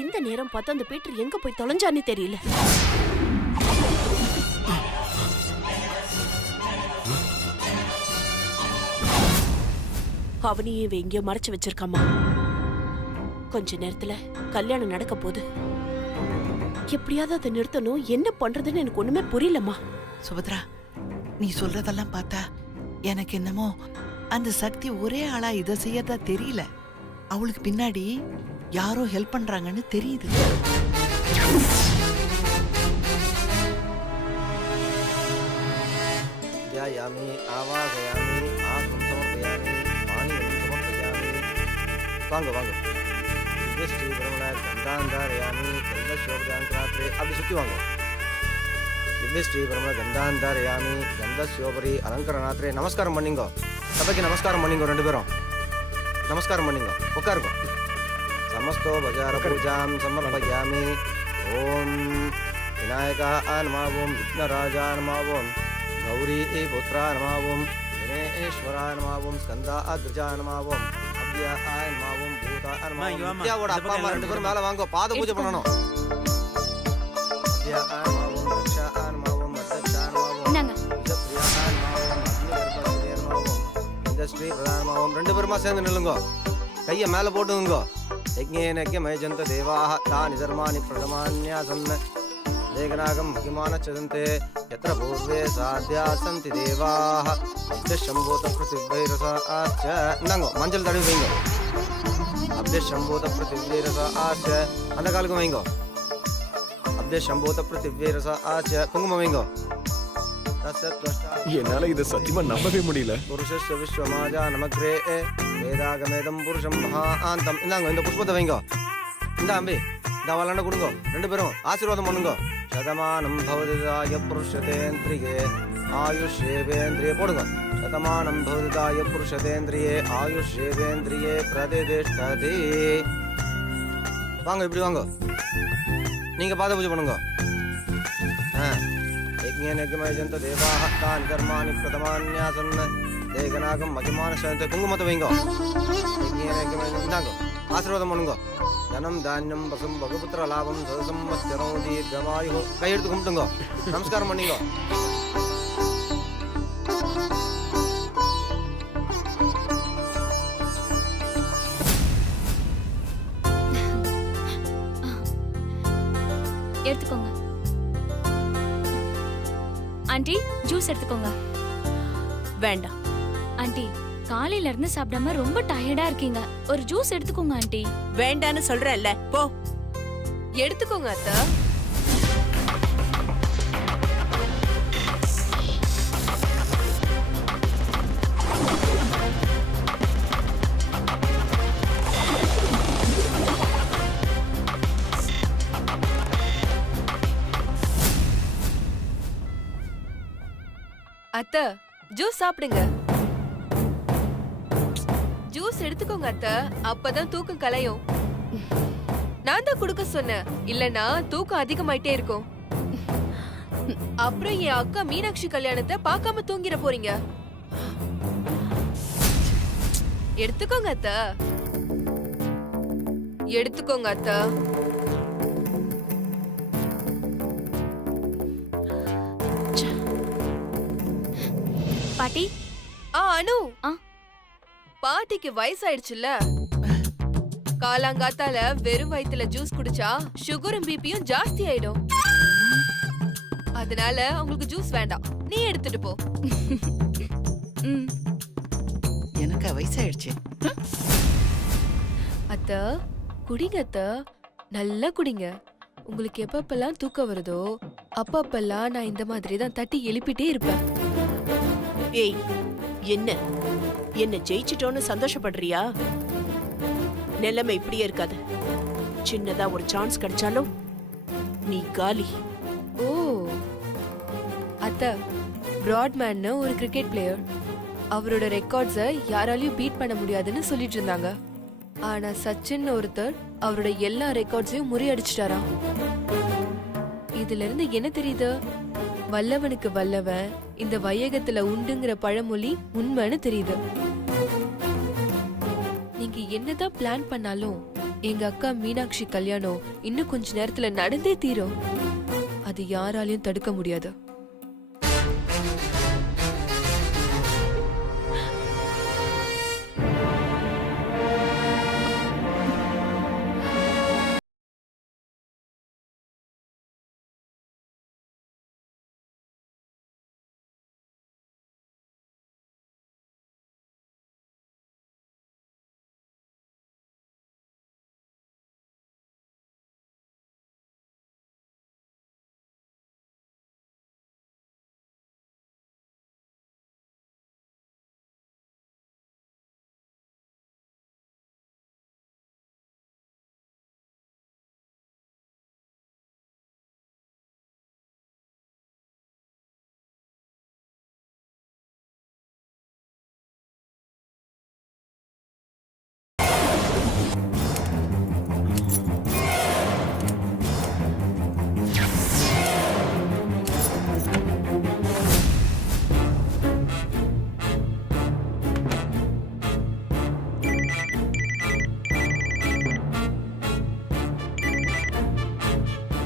இந்த நேரம் பார்த்து அந்த பீட்டர் எங்க போய் தொலைஞ்சான்னு தெரியல. அவனையும் இவ எங்கேயோ மறைச்சு வச்சிருக்காமா. கொஞ்ச நேரத்துல கல்யாணம் நடக்க போகுது. எப்படியாவது அதை நிறுத்தணும். என்ன பண்றதுன்னு எனக்கு ஒண்ணுமே புரியலம்மா. சுபத்ரா, நீ சொல்றதெல்லாம் பார்த்தா எனக்கு என்னமோ அந்த சக்தி ஒரே ஆளா இதை செய்யறதா தெரியல. அவளுக்கு பின்னாடி யாரோ ஹெல்ப் பண்றாங்கன்னு தெரியுது. யாமி ஆவாகயாமி ஆத்மம் சமர்ப்பயாமி பாணியம் சமர்ப்பயாமி. வாங்க வாங்க. ஸ்ரீ பிரம்மண கந்தாந்தாரயாமி கந்தசோபரியாந்திராத்ரே. அப்படி சுற்றி வாங்க. ஸ்ரீ பிரம்மண கந்தாந்தாரயாமி கந்தசோபரி அலங்கரநாத்ரே. நமஸ்காரம் பண்ணிங்கோ. சபைக்கு நமஸ்காரம் பண்ணிங்கோ. ரெண்டு பேரும் நமஸ்காரம் பண்ணிங்கோ. உட்காருங்க. समस्तो बजार पूजां समर्पयामि. ओम विनायकाय नमः. ओम विघ्नराजाय नमः. ओम गौरी पुत्राय नमः. ओम विघ्नेश्वराय नमः. ओम स्कंदाग्रजाय नमः. ओम अभ्याय नमः. ओम भूताय नमः. வித்யாவோட அப்பா அம்மா ரெண்டு பேரும் மேல வாங்க. பாத பூஜை பண்ணணும். அத்யாய नमः. ओम रक्षाय नमः. ओम अध्यक्षाय नमः. ओम प्रियाय नमः. ओम अग्निगर्भस्त्रे नमः. ओम इंद्रश्री प्रदाय नमः. ओम ரெண்டு பேருமா சேர்ந்து நில்லுங்க. கையை மேல போட்டுங்க. यज्ञेन यज्ञमयजन्त देवाः तानि धर्माणि प्रथमान्यासन् लेखनागं महिमानश्चदन्ते यत्र पूर्वे साध्या सन्ति देवाः अभ्यशम्भूत पृथिव्यैरसाश्च. இந்தாங்க மஞ்சள் தடவி வைங்க. अभ्यशम्भूत पृथिव्यैरसाश्च. அந்த காலுக்கு வைங்க. अभ्यशम्भूत पृथिव्यैरसाश्च. குங்குமம் வைங்க. என்னால இதை சத்தியமா நம்பவே முடியல. புருஷஸ்ய விஸ்வமாஜா நமக்ரே வேதாகமேதம் புருஷம் மகாந்தம். இந்தாங்க இந்த புஷ்பத்தை வைங்க. இந்த அம்பி இந்த வளண்ட கொடுங்க. ரெண்டு பேரும் ஆசீர்வாதம் பண்ணுங்க. சதமானம் பவதிதாய புருஷதேந்திரியே ஆயுஷேவேந்திரியே போடுங்க. சதமானம் பவதிதாய புருஷதேந்திரியே ஆயுஷேவேந்திரியே பிரதிஷ்டதி. வாங்க இப்படி வாங்க. நீங்க பாத பூஜை பண்ணுங்க. यज्ञमयजन्त देवाः तानि कर्माणि प्रथमान्यासन् लेखनागं महिमानश्चदन्ते. குங்குமத்தை வைங்க. இந்தாங்க ஆசீர்வாதம் பண்ணுங்க. தனம் தானியம் பசும் பகுபுத்திர லாபம் சதசம்பத்சரம் தீர்க்கமாயு. கையெடுத்து கும்பிட்டுங்க. நமஸ்காரம் பண்ணிங்க. எடுத்துக்கோங்க. ஆண்டி ஜூஸ் எடுத்துக்கோங்க. வேண்டாம் ஆண்டி, காலையில இருந்து சாப்பிடாம ரொம்ப டயர்டா இருக்கீங்க. ஒரு ஜூஸ் எடுத்துக்கோங்க ஆண்டி. வேண்டான்னு சொல்றேன்ல, போ. எடுத்துக்கோங்க அத்தா. அத்தை ஜூஸ் சாப்பிடுங்க. ஜூஸ் எடுத்துக்கோங்க அத்தை. அப்பதான் தூக்கம் கலையும். நான் தான் குடுக்க சொன்னேன். இல்லனா தூக்கம் அதிகமாயிட்டே இருக்கும். அப்புறம் என் அக்கா மீனாட்சி கல்யாணத்தை பார்க்காம தூங்கிட போறீங்க. எடுத்துக்கோங்க அத்தை. எடுத்துக்கோங்க அத்தை. பாட்டி. அனு, பாட்டிக்கு வயசாயிடுச்சுல்ல. காலாங்காத்தால வெறும் வயித்துல ஜூஸ் குடிச்சா சுகரும் பிபியும் ஜாஸ்தி ஆயிடும். அதனால உங்களுக்கு ஜூஸ் வேண்டாம், நீ எடுத்துட்டு போ. ம். எனக்கு வயசாயிடுச்சு. அத்த குடிங்க அத்த, நல்லா குடிங்க. உங்களுக்கு எப்பப்பெல்லாம் தூக்கம் வருதோ அப்பப்பெல்லாம் நான் இந்த மாதிரி தான் தட்டி எழுப்பிட்டே இருப்பேன். ஏய், என்ன என்ன ஜெயிச்சிட்டோன்னு சந்தோஷப்படுறியா? நிலைமை இப்படியே இருக்காது. சின்னதா ஒரு சான்ஸ் கிடைச்சாலும் நீ காலி. ஓ அத்த, பிராட்மேன்னு ஒரு கிரிக்கெட் பிளேயர், அவரோட ரெக்கார்ட்ஸை யாராலையும் பீட் பண்ண முடியாதுன்னு சொல்லிட்டு இருந்தாங்க. ஆனா சச்சின் ஒருத்தர் அவரோட எல்லா ரெக்கார்ட்ஸையும் முறியடிச்சிட்டாராம். இதுல இருந்து என்ன தெரியுது? வல்லவனுக்கு வல்லவன் இந்த வையகத்துல உண்டுங்கிற பழமொழி உண்மைன்னு தெரியுது. நீங்க என்னதான் பிளான் பண்ணாலும் எங்க அக்கா மீனாட்சி கல்யாணம் இன்னும் கொஞ்ச நேரத்துல நடந்தே தீரும். அது யாராலையும் தடுக்க முடியாது.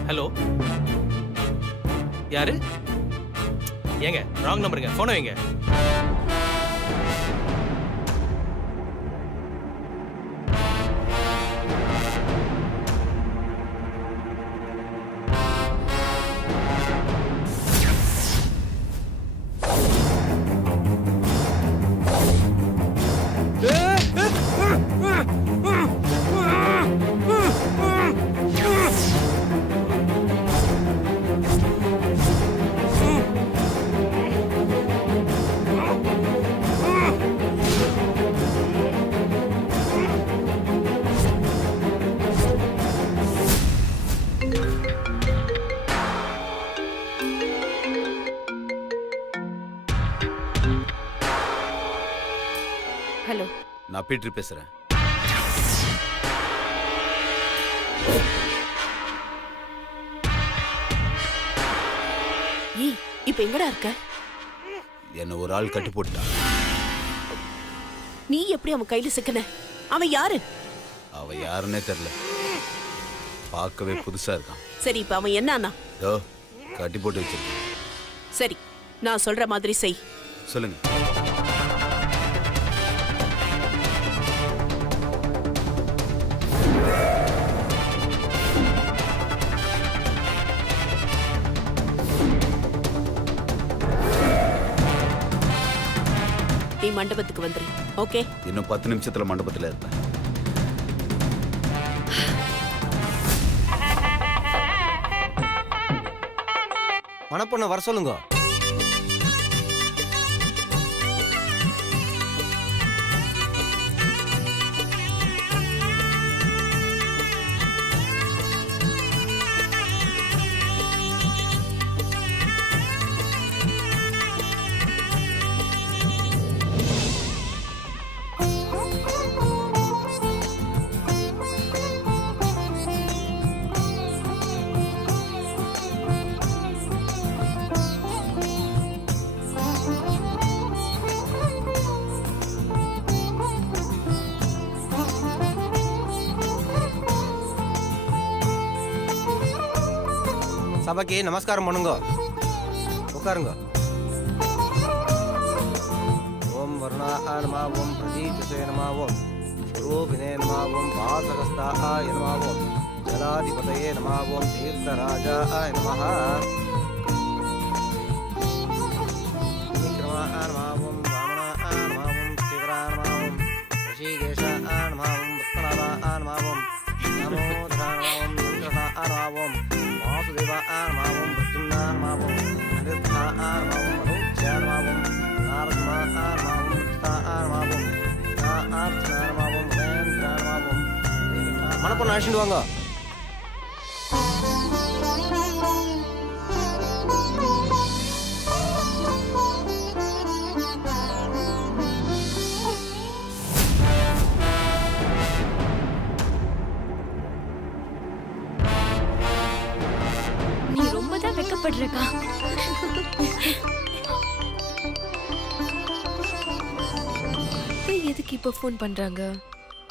ஹலோ, யாரு? ஏங்க ராங் நம்பருங்க, போனை வைங்க. ஹலோ, நான் பீட்டர் பேசுறேன். ஏய், இப்ப எங்கடா இருக்க? என்ன ஒரு ஆள் கட்டு போட்டான். நீ எப்படி அவன் கையில சிக்கன? அவன் யாரு? அவ யாருன்னே தெரியல, பார்க்கவே புதுசா இருக்கான். சரி, இப்ப அவன் என்னன்னா? இதோ கட்டி போட்டு வச்சிருக்கேன். சரி, நான் சொல்ற மாதிரி செய். சொல்லுங்க. நீ மண்டபத்துக்கு வந்துரு. ஓகே? இன்னும் 10 நிமிஷத்துல மண்டபத்துல இருப்பேன். மணப்பொண்ணை வர சொல்லுங்க. சபைக்கு நமஸ்காரம் பண்ணுங்க. உட்காருங்க. ஓம் வருணாய நம, ஓம் பிரதீபதே நம, ஓம் ஸ்வரூபிணே நம, ஓம் வாசகஸ்தாய நம, ஓம் ஜலாதிபதயே நம, ஓம் தீர்த்தராஜாய நம. ஆர்மாவும் நிர்தா ஆர்மாவும் மனோஜார்மாவும் நாரத்மா ஆர்மாவும் ஸ்தா ஆர்மாவும் நா ஆர்த்னார்மாவும் வேந்திரார்மாவும் மணப்பொண்ணு அழைச்சிட்டு வாங்க. நீ ரொம்ப தான் வெக்கப்படுறக்கா. அத்தை எதுக்கு இப்ப ஃபோன் பண்றாங்க?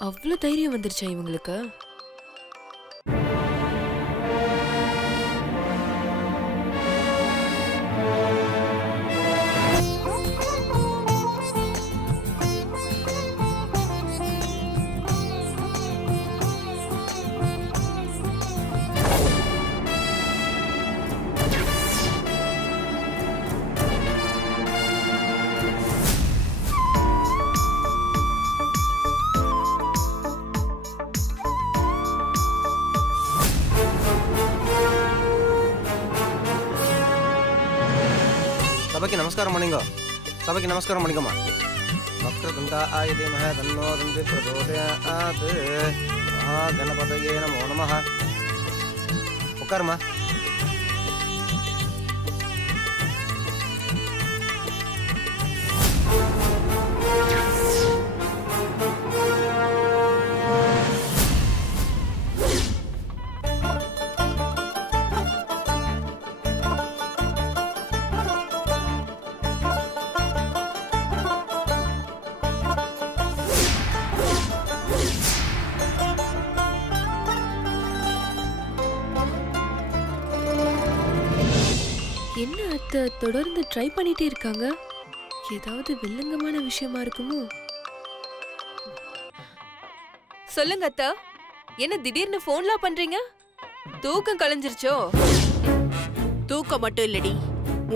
அவ்வளவு தைரியம் வந்துருச்சா இவங்களுக்கு? சபைக்கு நமஸ்காரம் பண்ணுங்க. சபைக்கு நமஸ்காரம் பண்ணிக்கம்மா. வக்ரதுண்டா ஆயுதேமஹ தன்னோ தந்தி பிரச்சோதயாத். கணபதயே நமோ நமஹ. உட்காருமா. என்ன அத்தை தொடர்ந்து ட்ரை பண்ணிட்டே இருக்காங்க? ஏதாவது வில்லங்கமான விஷயமா இருக்குமோ? சொல்லுங்க அத்தை, என்ன திடீர்னு போன்லாம் பண்றீங்க? தூக்கம் கலைஞ்சிருச்சோ? தூக்கம் மட்டும் இல்லடி,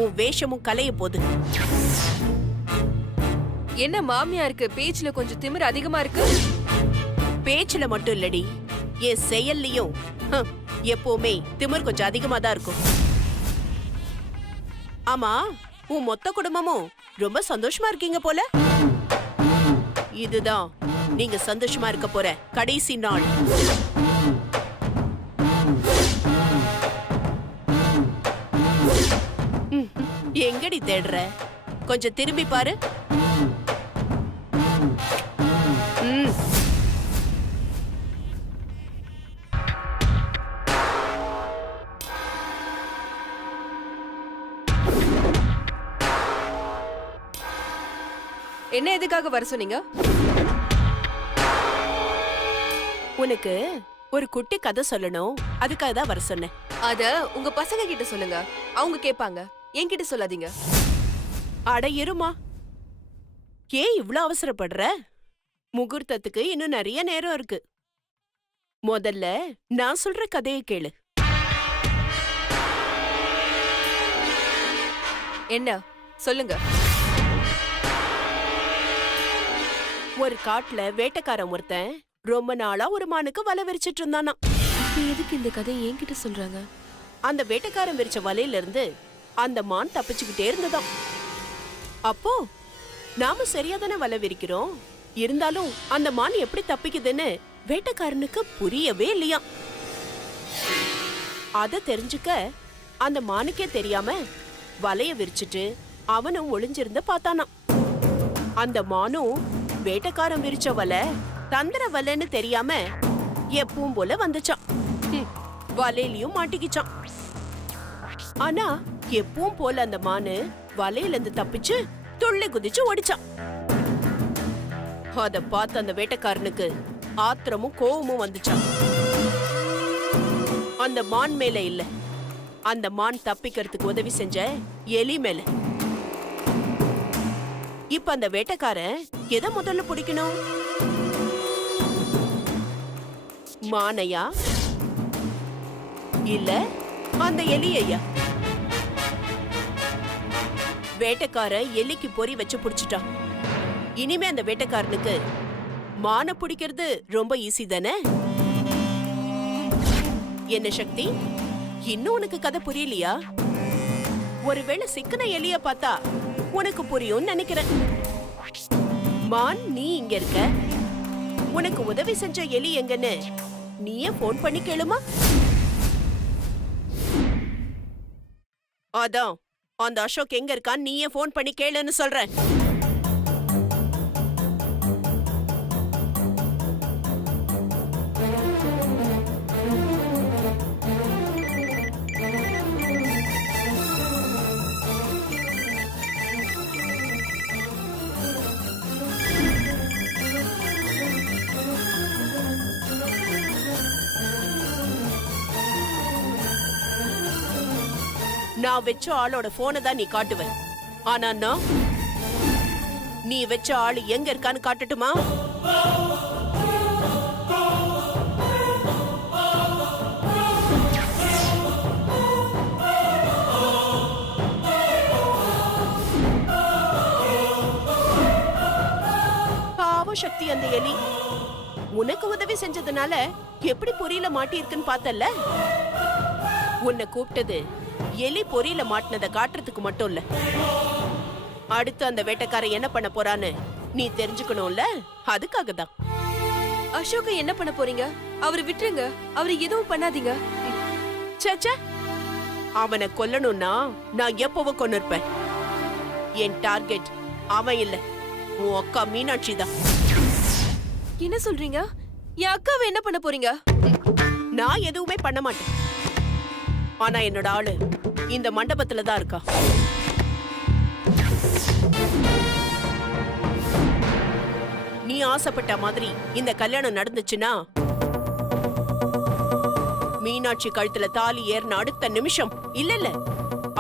உன் வேஷமும் கலைய போகுது. என்ன மாமியாருக்கு பேச்சுல கொஞ்சம் திமிர் அதிகமா இருக்கு? பேச்சுல மட்டும் இல்லடி, என் செயல்லையும் எப்பவுமே திமிர் கொஞ்சம் அதிகமா தான் இருக்கும். ஆமா, உன் மொத்த குடும்பமும் ரொம்ப சந்தோஷமா இருக்கீங்க போல. இதுதான் நீங்க சந்தோஷமா இருக்க போற கடைசி நாள். எங்கடி தேடுற? கொஞ்சம் திரும்பி பாரு. என்ன எதுக்காக வர சொன்னீங்க? உனக்கு ஒரு குட்டி கதை சொல்லணும், அதுக்காக தான் வர சொன்னேன். அத உங்க பசங்க கிட்ட சொல்லுங்க, அவங்க கேட்பாங்க. என்கிட்ட சொல்லாதீங்க. அட இருமா, ஏன் இவ்ளோ அவசரப்படுற? முகூர்த்தத்துக்கு இன்னும் நிறைய நேரம் இருக்கு. முதல்ல நான் சொல்ற கதையை கேளு. என்ன சொல்லுங்க. ஒரு காட்டுல வேட்டைக்காரன் ஒருத்தன் ரொம்ப நாளா ஒரு மானுக்கு வலை விரிச்சிட்டு இருந்தானா. இப்ப எதுக்கு இந்த கதையை என்கிட்ட சொல்றாங்க? அந்த வேட்டைக்காரன் விரிச்ச வலையில இருந்து அந்த மான் தப்பிச்சுக்கிட்டே இருந்ததாம். அப்போ நாம சரியாதானே வலை விரிக்கிறோம், இருந்தாலும் அந்த மான் எப்படி தப்பிக்குதுன்னு வேட்டைக்காரனுக்கு புரியவே இல்லையா. அத தெரிஞ்சுக்க அந்த மானுக்கே தெரியாம வலைய விரிச்சிட்டு அவனும் ஒளிஞ்சிருந்து பார்த்தானாம். அந்த மானும் வேட்டைக்காரன் விரிச்ச வலை தந்திர வலைன்னு தெரியாம எப்பவும் போல வந்துச்சான். வலையிலயும் மாட்டிக்கிச்சான். ஆனா எப்பவும் போல அந்த மானு வலையில இருந்து தப்பிச்சு துள்ளி குதிச்சு ஓடிச்சான். அத பார்த்து அந்த வேட்டைக்காரனுக்கு ஆத்திரமும் கோவமும் வந்துச்சான். அந்த மான் மேல இல்ல, அந்த மான் தப்பிக்கிறதுக்கு உதவி செஞ்ச எலி மேல. இப்ப அந்த வேட்டைக்காரன் எதை முதல்ல பிடிக்கணும்? மானையா இல்ல அந்த எலியையா? வேட்டைக்கார எலிக்கு பொறி வச்சு புடிச்சிட்டான். இனிமே அந்த வேட்டைக்காரனுக்கு மானை பிடிக்கிறது ரொம்ப ஈஸி தானே? என்ன சக்தி, இன்னும் உனக்கு கதை புரியலையா? ஒருவேளை சிக்கன எலிய பார்த்தா உனக்கு புரியும்னு நினைக்கிறேன். மான், நீ இங்க இருக்க. உனக்கு உதவி செஞ்ச எலி எங்கன்னு நீயே போன் பண்ணி கேளுமா? அதான் அந்த அசோக் எங்க இருக்கான்னு நீயே போன் பண்ணி கேளுன்னு சொல்றேன். நான் வச்ச ஆளோட போனை தான் நீ காட்டுவ. ஆனா நான் நீ வச்ச ஆளு எங்க இருக்கான்னு காட்டட்டுமா? பாவ சக்தி அந்த எலி. உனக்கு உதவி செஞ்சதுனால எப்படி பொறியில மாட்டியிருக்குன்னு பார்த்தல்ல? உன்னை கூப்பிட்டது எலி பொறியில மாட்டினத காட்டுறதுக்கு மட்டும் இல்ல, அடுத்து அந்த வேட்டைக்காரன் என்ன பண்ண போறான்னு நீ தெரிஞ்சுக்கணும்ல, அதுக்காக தான். அசோக என்ன பண்ண போறீங்க? அவரை விட்டுருங்க, அவரை எதுவும் பண்ணாதீங்க. சேச்சே, அவனை கொல்லணும்னா நான் எப்பவும் கொன்னிருப்பேன். என் டார்கெட் அவன் இல்ல, உன் அக்கா மீனாட்சி தான். என்ன சொல்றீங்க? என் அக்காவை என்ன பண்ண போறீங்க? நான் எதுவுமே பண்ண மாட்டேன். ஆனா என்னோட ஆளு இந்த மண்டபத்துல தான் இருக்கா. நீ ஆசைப்பட்ட மாதிரி இந்த கல்யாணம் நடந்துச்சுன்னா மீனாட்சி கழுத்துல தாலி ஏறின அடுத்த நிமிஷம், இல்ல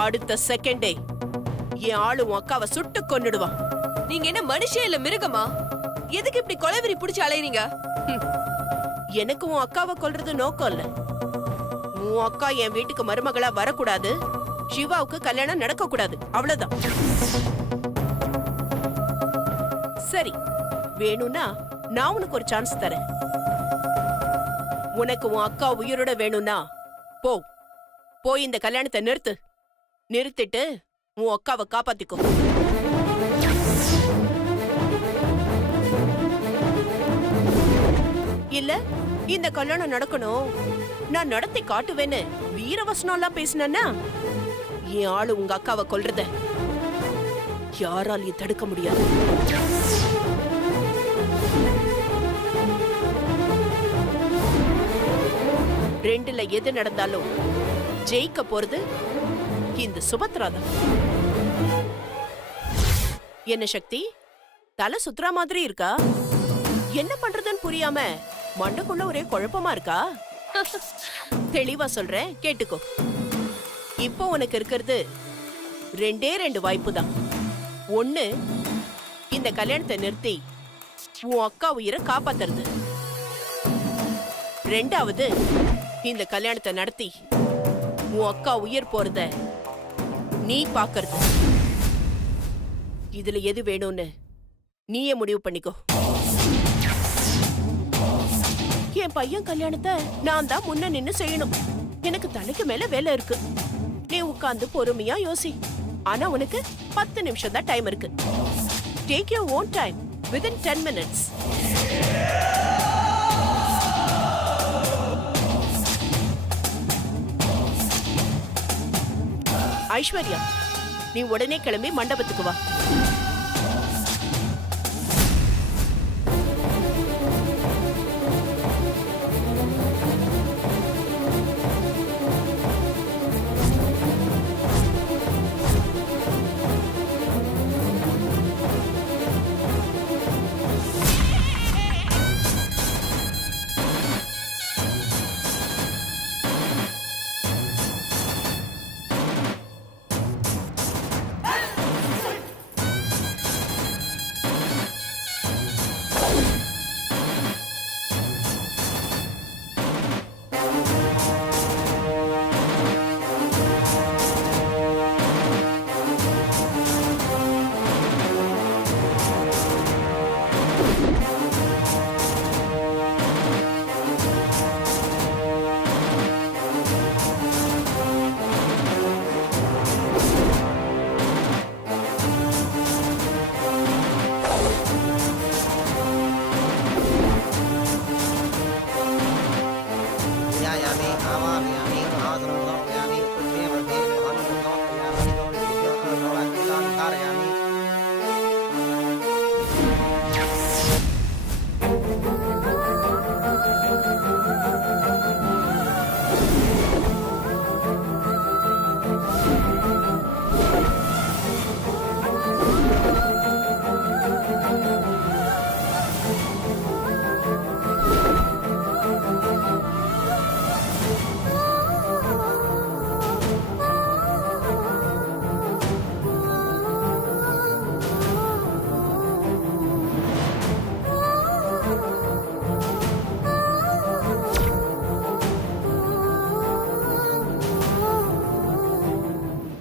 அடுத்த செகண்டே என் ஆளு உன் அக்காவை சுட்டு கொன்னுடுவான். நீங்க என்ன மனுஷன் இல்ல மிருகமா? எதுக்கு இப்படி கொலைவெறி புடிச்சு அலையறீங்க? எனக்கு உன் அக்காவை கொல்றது நோக்கம் இல்ல. உன் அக்கா என் வீட்டுக்கு மருமகளா வரக்கூடாது, சிவாவுக்கு கல்யாணம் நடக்க கூடாது, அவ்வளவுதான். சரி, வேணும்னா நான் உனக்கு ஒரு சான்ஸ் தரேன். உனக்கு உன் அக்கா உயிரோட வேணும்னா போய் இந்த கல்யாணத்தை நிறுத்திட்டு உன் அக்காவை காப்பாத்திக்கோ. இல்ல இந்த கல்யாணம் நடக்கணும், நான் நடத்தி காட்டுவேன்னு வீரவசனம் எல்லாம் பேசினா என் ஆளு உங்க அக்காவை கொல்றத யாராலையும் தடுக்க முடியாது. ரெண்டுல எது நடந்தாலும் ஜெயிக்க போறது இந்த சுபத்ரா தான். என்ன சக்தி, தலை சுத்துற மாதிரி இருக்கா? என்ன பண்றதுன்னு புரியாம மண்டைக்குள்ள ஒரே குழப்பமா இருக்கா? தெளிவா சொல்றேன், கேட்டுக்கோ. இப்போ உனக்கு இருக்கிறது ரெண்டு வாய்ப்பு தான். ஒண்ணு, இந்த கல்யாணத்தை நிறுத்தி உன் அக்கா உயிரை காப்பாத்துறது. ரெண்டாவது, இந்த கல்யாணத்தை நடத்தி உன் அக்கா உயிர் போறத நீ பாக்குறது. இதுல எது வேணும்னு நீயே முடிவு பண்ணிக்கோ. என் பையன் கல்யாணத்தை நான் தான் முன்ன நின்னு செய்யணும். எனக்கு தலைக்கு மேல வேலை இருக்கு. நீ உட்கார்ந்து பொறுமையா யோசி. ஆனா உனக்கு 10 நிமிஷம் தான் டைம் இருக்கு. Take your own time within 10 minutes. Aishwarya, நீ உடனே கிளம்பி மண்டபத்துக்கு வா.